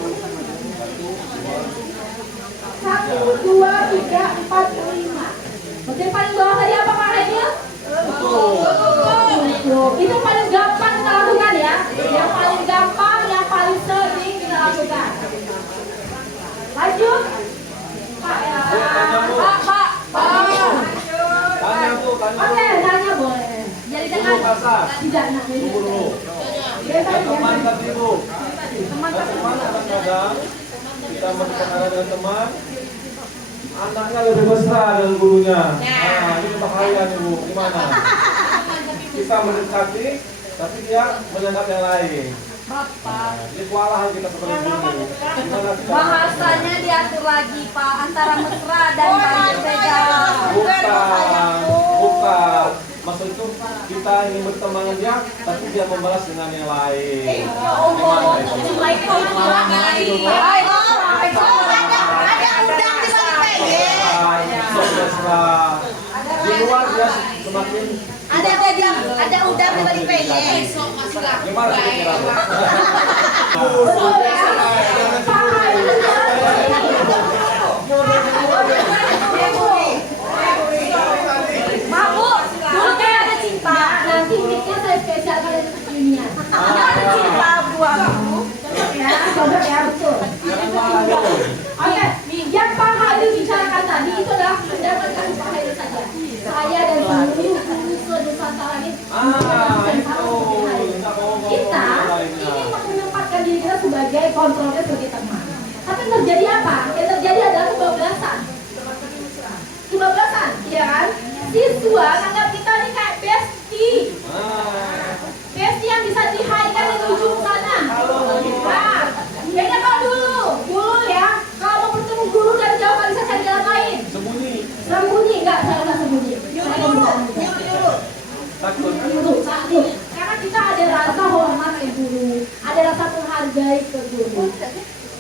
1, 2, 3, 4, 5. Oke, paling bawah tadi apa Pak Haidil? Betul. Itu paling gampang kita lakukan ya. Yang paling gampang, yang paling sering kita lakukan. Lanjut. Pak, ya. Pak. Tanya tuh, tanya. Oke, tanya boleh. Jadi Dulu jangan kasar. tidak nak Tunggu dulu. Teman tadi Bu. Teman kadang-kadang kita berbicara dengan teman, anaknya lebih besar dari gurunya. Nah, ini bahaya nih Bu. Gimana? Kita mendekati, tapi dia menyanggap yang lain. Ini kewalahan kita sebagai guru. Gimana kita? Bahasanya diatur lagi Pak antara mesra dan baik beda. Bukan. Maksud itu kita ingin berteman dengan dia, tapi dia membalas dengan yang lain. Gimana itu? Ada udang di balik PY. Di luar dia semakin Ada udang di balik PY. gimana kira-kira? Betul ya. Pak Mabu, dulu kayak ada cinta. nanti miknya saya spesialkan untuk kekinian. Ada cinta buat aku. Coba ya, betul. Oke, yang Pak Haidil bicarakan tadi itu adalah pendapat dari Pak Haidil saja. Saya dan seluruh guru se-Nusantara ini kita ingin menempatkan diri kita sebagai kontrolnya sebagai teman. Tapi yang terjadi apa? Yang terjadi adalah kebablasan. Kebablasan, ya kan? Siswa anggap kita ini kayak bestie. Bestie yang bisa dihairkan di ujung sana. Nah, beda kalau dulu ya, kalau mau bertemu guru dari jauh nggak bisa cari jalan lain. Sembunyi nggak, saya nggak sembunyi. Takut. Takut. Karena kita ada rasa hormat ke guru, ada rasa menghargai ke guru.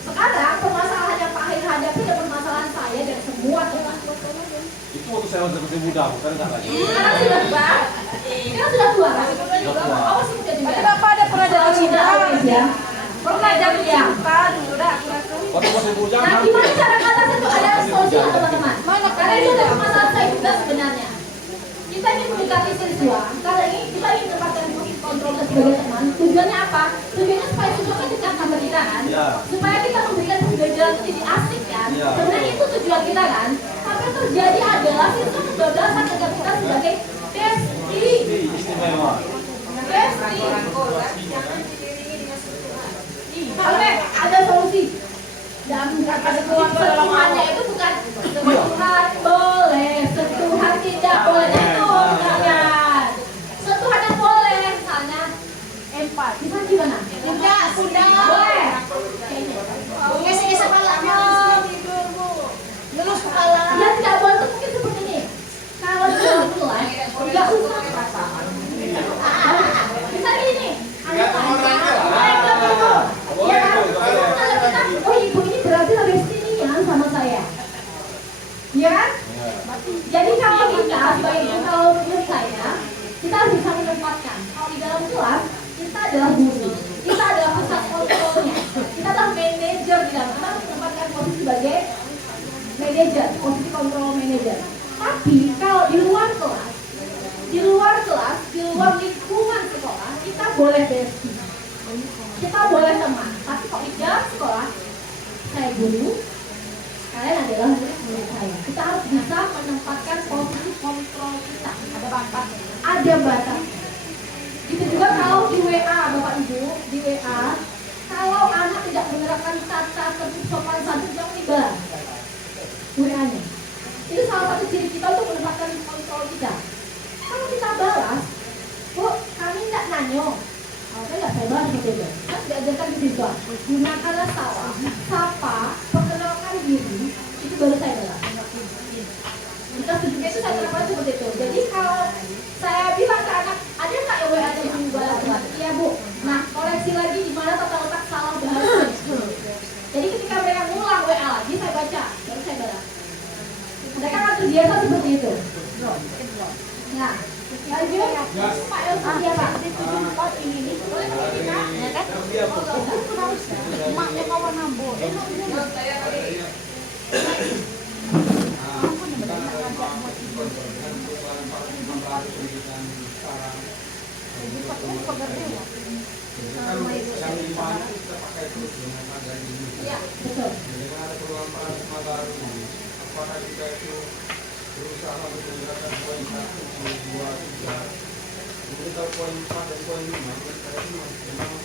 Sekarang permasalahan yang Pak Haidil hadapi adalah permasalahan saya dan semua teman. Itu waktu saya masih muda, bukan enggak lagi. Sekarang sudah tua, sekarang sudah tua kan? Oh masih muda juga. Tapi Bapak ada pernah jatuh cinta? Ya. Pernah jatuh cinta dulu dah. Waktu masih bujang. Nah, gimana cara kata itu ada solusi teman-teman? Mana Karena itu adalah permasalahan saya juga sebenarnya. Kita kita ingin mendekati siswa, karena ini kita ingin menempatkan posisi kontrol sebagai teman. Tujuannya apa? Tujuannya supaya siswa kan dekat sama kita kan, supaya kita memberikan pembelajaran itu jadi asik kan. Sebenarnya itu tujuan kita kan. Tapi yang terjadi adalah siswa kebablasan dengan kita sebagai besti. Oke, ada solusi. Dan sentuhannya itu bukan sentuhan boleh, sentuhan tidak boleh. Itu kalian. Sentuhan yang boleh, misalnya empat. Bisa gimana? Tidak, sudah. Boleh. Gesek kepala tidur, Bu. Lulus kepala. Ya tidak boleh tuh mungkin seperti ini. Kalau di dalam kelas, nggak usah. Bisa gini. Ada oh ibu ini berarti lebih sinian sama saya, ya kan? Jadi kalau kita sebagai ibu, kalau menurut saya kita harus bisa menempatkan. Kalau di dalam kelas kita adalah guru, kita adalah pusat kontrolnya, kita adalah manajer di dalam. Kita harus menempatkan posisi sebagai manajer, posisi kontrol manajer. Tapi kalau di luar kelas, di luar lingkungan sekolah, kita boleh bestie, kita boleh teman. Tapi kalau di dalam sekolah, saya guru, kalian adalah murid saya. Kita harus bisa menempatkan posisi kontrol kita. Ada batas. Ada batas. Itu juga kalau di WA, Bapak Ibu, di WA, kalau anak tidak menerapkan tata tertib sopan santun, jangan dibalas WA-nya. Itu salah satu ciri kita untuk menempatkan kontrol kita. Kalau kita balas, Bu, kami tidak nanyo. Kalau saya nggak saya balas gitu. Kan diajarkan di siswa, gunakanlah salam, sapa, perkenalkan diri, itu baru saya balas. Kita setuju itu saya terapkan seperti itu. Jadi kalau saya bilang ke anak, ada nggak yang WA yang balas? Iya Bu. Nah, koreksi lagi di mana tata letak salah bahasa. Jadi ketika mereka ngulang WA lagi, saya baca, baru saya balas. Mereka kan terbiasa seperti itu. Nah, lanjut. Pak Elsa, ya Pak. Ini boleh kita? Ya kan? Maknya kawan nambo. Iya, betul. Apakah kita itu berusaha untuk menggunakan poin 1, poin 2, 3. Kemudian kalau poin 4 dan poin 5 menurut saya itu memang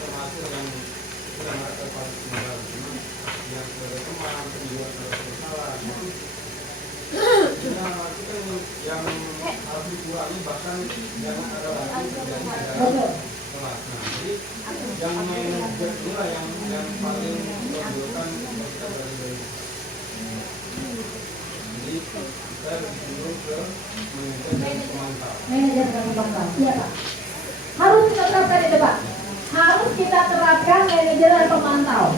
termasuk yang sudah mereka paling semua. Yang teman kedua salah. Nah, kita yang harus dikurangi bahkan yang ada lagi terjadi dalam kelas. Nah, jadi yang manajer itulah yang paling menunjukkan kita berada dari. Jadi kita disuruh ke manajer dan pemantau. Manajer dan pemantau, iya Pak. Harus kita terapkan itu Pak. Harus kita terapkan manajer dan pemantau.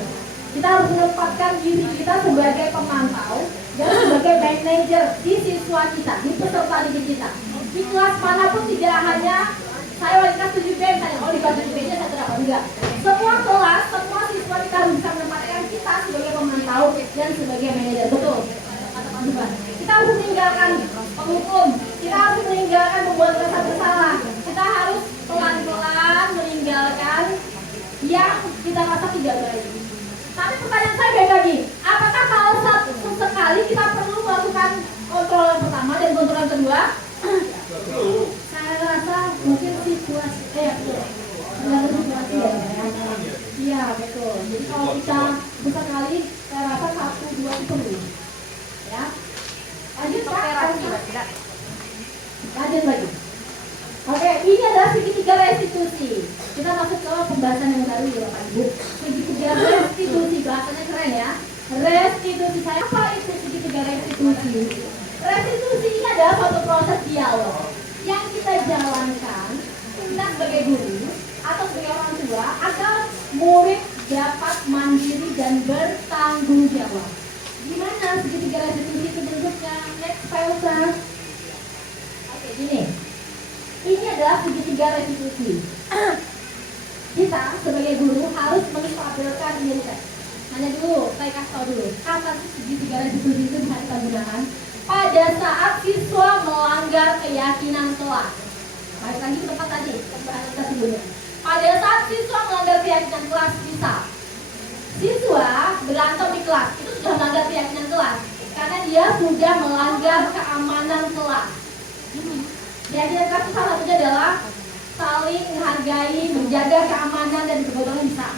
Kita harus menempatkan diri kita sebagai pemantau dan sebagai manajer di siswa kita, di peserta didik kita. Di kelas manapun tidak hanya saya wali kelas 7B misalnya, di kelas 7B nya saya terapkan juga. Semua kelas, semua siswa kita harus bisa menempatkan kita sebagai pemantau dan sebagai manajer. Betul. Kita harus meninggalkan penghukum, kita harus meninggalkan membuat merasa bersalah. Kita harus pelan-pelan meninggalkan yang kita rasa tidak baik. Tapi pertanyaan saya baik lagi, apakah kalau sekali kita perlu melakukan kontrol yang pertama dan kontrol yang kedua? Saya rasa mungkin situasi, tergantung situasi ya. Iya betul. Jadi kalau kita sekali, saya rasa 1, 2 itu perlu. Ya, lanjut Pak. Lanjut lagi. Oke, ini adalah segitiga restitusi. Kita masuk ke pembahasan yang baru ya Pak Ibu. Segitiga restitusi, bahasanya keren ya. Restitusi, saya apa itu segitiga restitusi? Restitusi ini adalah suatu proses dialog yang kita jalankan kita sebagai guru atau sebagai orang tua agar murid dapat mandiri dan bertanggung jawab. Gimana segitiga restitusi itu bentuknya? Next file. Oke, gini. Ini adalah segitiga restitusi. Kita sebagai guru harus menstabilkan ini. Hanya dulu, saya kasih tahu dulu. Apa sih segitiga restitusi itu bisa kita gunakan? pada saat siswa melanggar keyakinan kelas. Balik lagi ke tempat tadi, pembahasan kita sebelumnya. Pada saat siswa melanggar keyakinan kelas, misal siswa berantem di kelas, itu sudah melanggar keyakinan kelas karena dia sudah melanggar keamanan kelas. Keyakinan kelas itu salah satunya adalah saling menghargai, menjaga keamanan dan kebebasan bisa.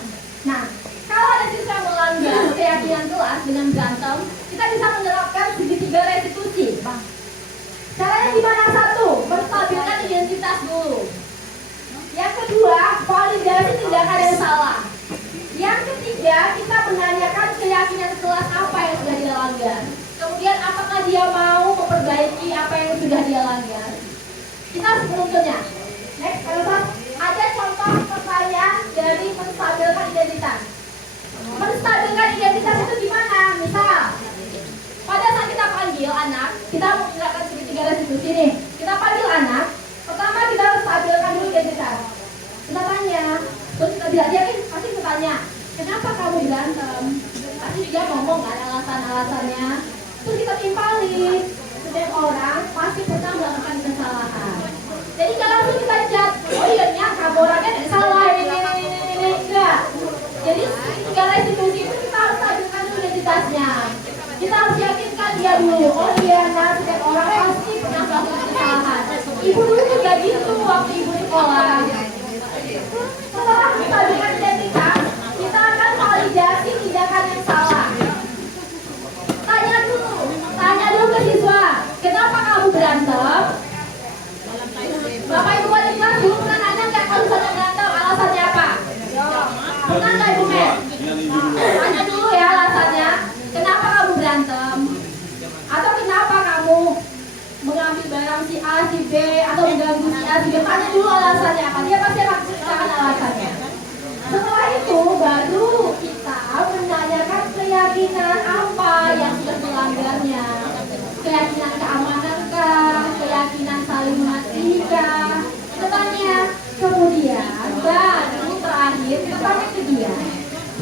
Nah, kalau ada siswa melanggar keyakinan kelas dengan berantem, kita bisa menerapkan segitiga restitusi. Caranya gimana? Satu, menstabilkan identitas dulu. Yang kedua, validasi tindakan yang salah. Yang ketiga, kita menanyakan keyakinan kelas apa yang sudah dia langgar. Kemudian apakah dia mau memperbaiki apa yang sudah dia langgar. Kita harus menunjuknya. Next, ada contoh pertanyaan dari menstabilkan identitas. Menstabilkan identitas itu gimana? Misal, pada saat kita panggil anak, kita mau menggunakan segitiga restitusi nih. Kita panggil anak, pertama kita harus stabilkan dulu identitas. Kita tanya, terus kita bilang, yakin pasti kita tanya, kenapa kamu berantem? Pasti dia ngomong kan alasan-alasannya. Terus kita timpalin, setiap orang pasti pernah melakukan kesalahan. Jadi jangan langsung kita jat, oh iya kamu orangnya tidak salah, ini, enggak. Jadi segitiga restitusi itu kita harus stabilkan dulu identitasnya. Kita harus yakinkan dia dulu, oh iya setiap orang pasti pernah melakukan kesalahan. Ibu dulu juga gitu waktu ibu sekolah. Setelah menstabilkan identitas, kita akan validasi tindakan yang salah. Tanya dulu ke siswa, kenapa kamu berantem? Bapak Ibu wali kelas dulu pernah nanya nggak kalau misalnya berantem alasannya apa? Pernah nggak Ibu Men? Tanya dulu ya alasannya, kenapa kamu berantem? Atau kenapa kamu mengambil barang si A, si B, atau mengganggu si A, si B? Tanya dulu alasannya apa? Dia pasti akan menceritakan alasannya. Setelah itu baru kita menanyakan keyakinan apa yang sudah melanggarnya. Keyakinan keamanan kah? Keyakinan saling mengasihi kah? Kita tanya. Kemudian baru terakhir kita tanya ke dia,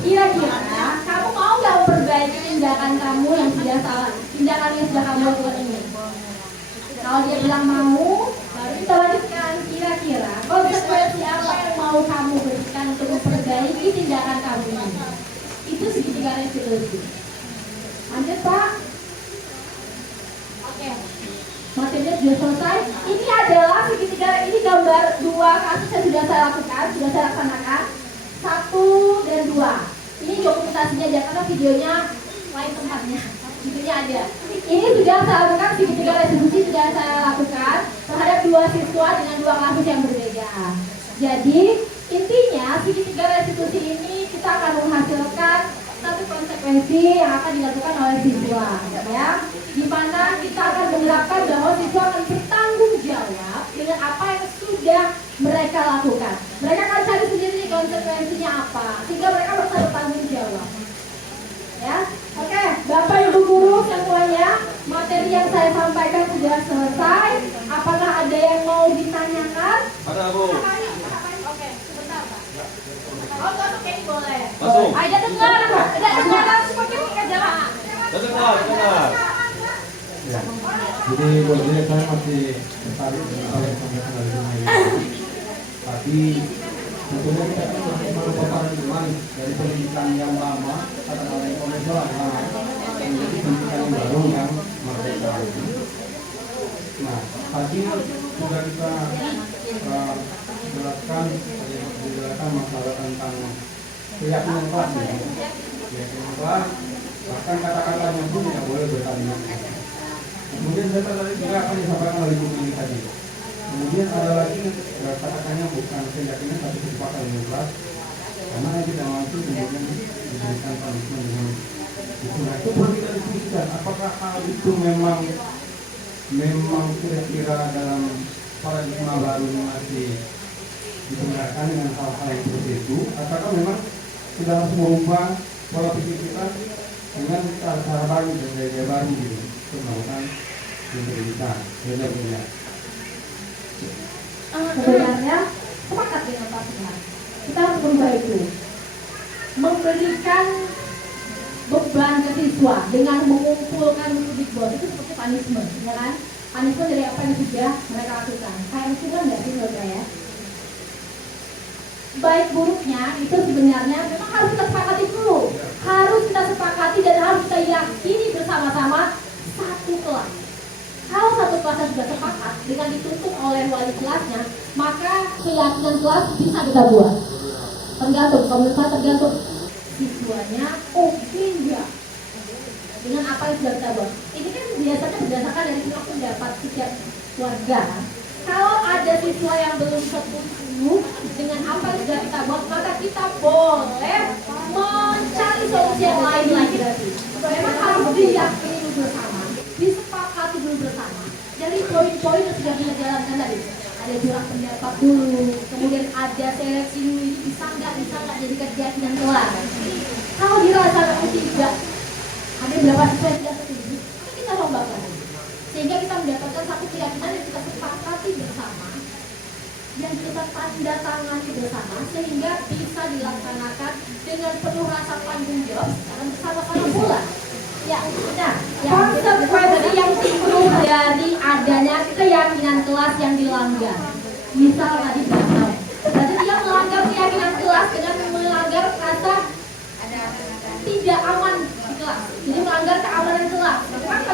kira-kira kamu mau nggak memperbaiki tindakan kamu yang sudah salah, tindakan yang sudah kamu lakukan ini? Kalau dia bilang mau, baru kita lanjutkan, kira-kira konsekuensi apa yang mau kamu berikan untuk memperbaiki tindakan kamu ini? Itu segitiga restitusi. Lanjut Pak. Oke, materinya sudah selesai. Ini adalah segitiga, ini gambar dua kasus yang sudah saya lakukan, sudah saya laksanakan. 1 dan 2. Ini dokumentasinya aja karena videonya lain tempatnya. Videonya ada. Ini sudah saya lakukan, segitiga restitusi sudah saya lakukan terhadap 2 siswa dengan 2 kasus yang berbeda. Jadi intinya segitiga restitusi ini kita akan menghasilkan satu konsekuensi yang akan dilakukan oleh siswa, ya, di mana kita akan menerapkan bahwa siswa akan bertanggung jawab dengan apa yang sudah mereka lakukan. Mereka akan cari sendiri konsekuensinya apa, sehingga mereka bisa bertanggung jawab. Ya, oke, Bapak Ibu guru semuanya, materi yang saya sampaikan sudah selesai. Apakah ada yang mau ditanyakan? Ada Bu. Oke, sebentar Pak. Oh, masuk ini boleh. Masuk. Ada dengar, langsung pakai mic aja Pak. Dengar. Ya. Jadi boleh saya masih tertarik dengan apa yang disampaikan oleh Bu Mei. Tapi tentunya kita kan merupakan kembali dari pendidikan yang lama, katakanlah yang konvensional menjadi pendidikan yang baru yang merdeka. Nah, tadi sudah kita jelaskan masalah tentang keyakinan kelas ya. Keyakinan kelas, bahkan kata-katanya pun tidak boleh berkalimat. Kemudian saya tertarik juga apa yang disampaikan oleh Bu ini tadi. Kemudian ada lagi kata-katanya bukan keyakinan tapi kesepakatan dengan kelas, karena yang tidak mampu kemudian diberikan punishment dengan itu. Nah, itu perlu kita diskusikan. Apakah hal itu memang kira-kira dalam paradigma baru masih dipergunakan dengan hal-hal yang seperti itu, ataukah memang sudah harus merubah pola pikir kita dengan cara baru dan gaya baru gitu untuk melakukan pendidikan. Benar-benar. Sebenarnya sepakat dengan Pak Sukar. Kita harus berubah itu, memberikan beban ke siswa dengan mengumpulkan buku big board itu seperti punishment, ya kan? Punishment dari apa yang sudah mereka lakukan. Kayak hukuman nggak sih menurut saya? Baik buruknya itu sebenarnya memang harus kita sepakati dulu, harus kita sepakati dan harus kita yakini bersama-sama satu kelas. Kalau satu kelasnya sudah sepakat dengan dituntut oleh wali kelasnya, maka keyakinan kelas bisa kita buat. Tergantung, komunitas tergantung siswanya oke enggak dengan apa yang sudah kita buat. Ini kan biasanya berdasarkan dari pendapat setiap warga. Kalau ada siswa yang belum setuju dengan apa yang sudah kita buat, maka kita boleh mencari solusi yang lain lagi. Memang harus diyakini dulu bersama, disepakati dulu bersama. Dari poin-poin yang sudah kita jalankan tadi, ada jurang pendapat dulu, kemudian ada seleksi dulu, ini bisa nggak jadi keyakinan kelas. Kalau dirasa tidak, ada beberapa siswa yang tidak setuju, maka kita lombakan sehingga kita mendapatkan satu keyakinan yang kita sepakati bersama, yang kita tanda tangani bersama, sehingga bisa dilaksanakan dengan penuh rasa tanggung jawab dan bersama-sama pula. Ya, benar. Konsekuensi yang timbul dari adanya keyakinan kelas yang dilanggar. Misal tadi berapa? Berarti dia melanggar keyakinan kelas dengan melanggar rasa tidak aman di kelas. Jadi melanggar keamanan kelas. Maka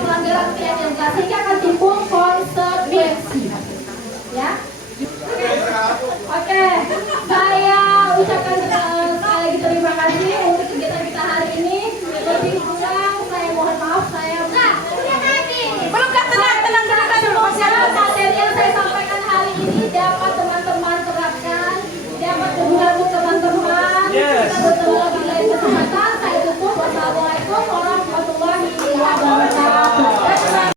pelanggaran keyakinan kelas sehingga akan timbul